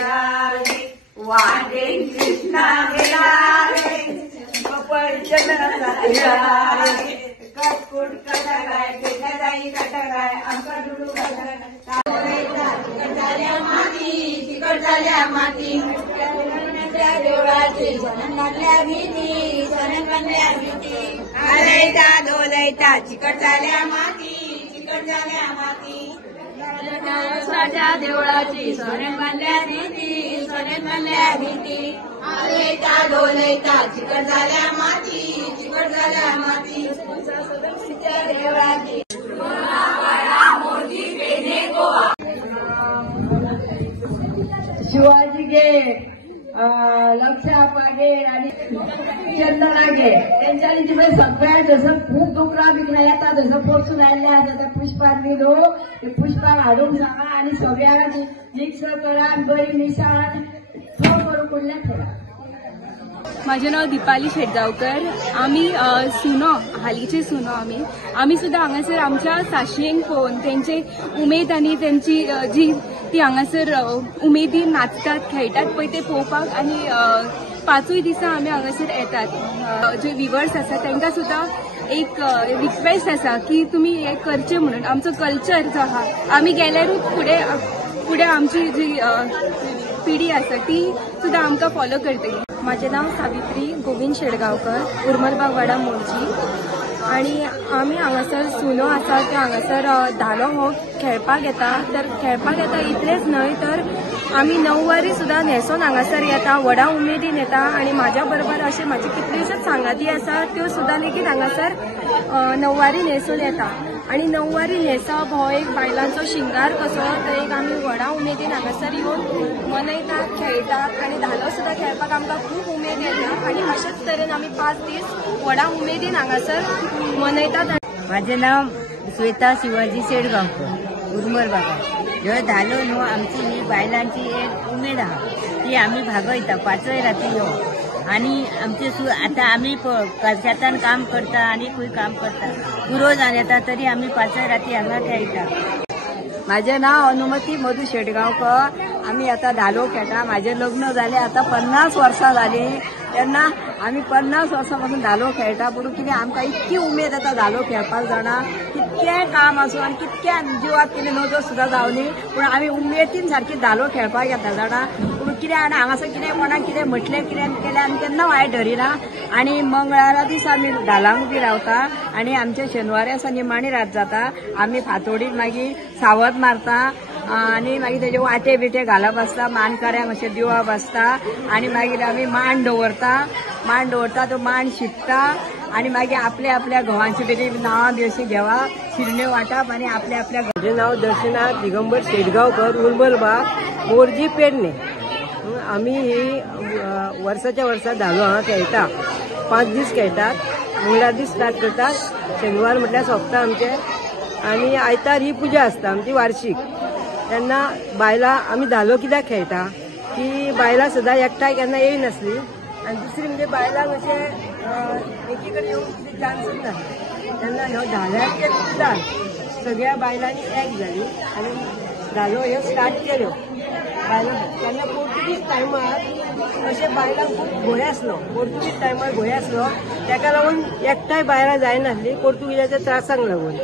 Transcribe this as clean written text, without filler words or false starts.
गेला रे, वाटे कृष्णा गेला रे, पैजन गेला रे, कटकुट कटकाय पेटाई कटकाय आमका डुडू कटकाय चिकट झाल्या माती, चिकट झाल्या माती, देवळाची सोनंगल्या भीती, सोनंगल्या भीती, आलयता डोलयता चिकट झाल्या माती, चिकट झाल्या माती, देवळाची सोनंगल्या भीती, सोनंगल्या भीती, आलयता डोलयता चिकट झाल्या माती, चिकट झाल्या माती, देवळाची शिवाजी गेट, लक्षा पागेट आणि चंदना गेट त्यांच्यानी तिथे सगळ्या जसं खूप डोकरा बिकरा येतात जसं पोचून आल्या आता पुष्पात गेलो ते पुष्पा हाडून सांगा आणि सगळ्यांना मिक्स करा बरी मिसाळ करून कोणल्या ठेवा. माझे नाव दीपाली शेटगावकर. आम्ही सुनो हालीचे सुनो आम्ही सुद्धा हांगासर आमच्या साशयेंक पळोवन त्यांचे उमेद आणि त्यांची जी ती हांगासर उमेदीन नाचतात खेळटात पळय ते पळोवपाक आणि 5 दिसा आमी हांगासर येतात. जे विवर्स आसा तांकां सुद्धा एक रिक्वेस्ट आसा की तुमी हे करचे म्हणून आमचो कल्चर जो आहा आमी गेल्यारूच फुडें आमची जी पिढी आसा ती सुद्धा आमकां फॉलो करतली. माझे नाव सावित्री गोविंद शेडगावकर, उर्मलबाग वाडा मोरजी. आणि आम्ही हांगासर सुनो आसा ते हांगासर धालो हो खेळपाक येता. तर खेळपाक येता इतलेच न्हय तर आमी नववारी सुद्धा न्हेसोन हांगासर येता, व्हडा उमेदीन येता. आणि म्हाज्या बरोबर अशे म्हाजे कितल्योश्योच सांगाती आसा त्यो सुद्धा लेगीत हांगासर नववारी न्हेसून येता. आणि नववारी न्हेसप हो एक बायलांचो शिंगार कसो तर एक आमी व्हडा उमेदीन हांगासर येवन मनयतात, खेळटात आणि धालो सुद्धा खेळपाक आमकां खूब उमेद येता. आणि अशेच तरेन आमी 5 दीस व्हडा उमेदीन हांगासर मनयतात. माझे नाव श्वेता शिवाजी शेडगावकर, उर्मलबाग. ह्यो धालो न्हू आमची ही बायलांची एक उमेद आहा ती आमी भागयता 5 राती येवन. आणि आमचे आता आम्ही शेतान काम करता आणि खंय काम करता पुरो जावन येता तरी आम्ही 5 राती हांगा खेळटा. माझे नाव अनुमती मधू शेटगावकर. आम्ही आता धालो खेळटा. माझे लग्न झाले आता 50 वर्सां झाली. तेन्ना आम्ही 50 वर्सांपासून धालो खेळटा. पूण कितें आमकां इतकी उमेद येता धालो खेळपाक जाणा. कितकें काम आसूं आनी कितकें जिवाक कितें नजो सुद्दां जावनी पूण आमी उमेदीन सारकी धालो खेळपाक येता जाणा. पूण कितें आनी हांगासर कितें कोणाक कितें म्हटलें कितें केलें आमी केन्ना वायट धरिना. आनी मंगळारा दीस आमी धालांक बी रावता. आनी आमचे शेनवारी आसा निमाणी रात जाता. आमी फातोडीक मागीर सावत मारता आणि मागीर तेजे वाटे बिटे घालप आसता, मानकाऱ्यांक अशें दिवप आसता. आनी मागीर आमी मांड दवरता तो मांड शिकता. आणि मागीर आपल्या आपल्या घोवांची बरी नांवां बी अशी घेवप, शिरण्यो वांटप आणि आपल्या आपल्या. माझे नाव दर्शनाथ दिगंबर शेटगावकर, उर्मलबाग मोरजी पेडणे. आम्ही ही वर्षाच्या वर्सा धालो हांगा खेळटा. 5 दीस खेळटात. मंगळार दीस स्टार्ट करतात, शेनवार म्हटल्यार सोंपता आमचे. आणि आयतार ही पुजा आसता आमची वार्षिक. तेन्ना बायलां आमी धालो कित्याक खेळटा की बायलां सदां एकठांय केन्ना येयनासली. आनी दुसरी म्हणजे बायलांक अशें एकी कडेन येवंक कितें चान्सच ना. तेन्ना ह्यो धाल्याचे सुद्दां सगळ्या बायलांनी एक जाली आनी धालो ह्यो स्टार्ट केल्यो. तेन्ना पोर्तुगीज टायमार अशें बायलांक खूब भंय आसलो. पोर्तुगीज टायमार भंय आसलो. ताका लागून एकठांय बायलां जायनासली पोर्तुगीजाच्या त्रासांक लागून.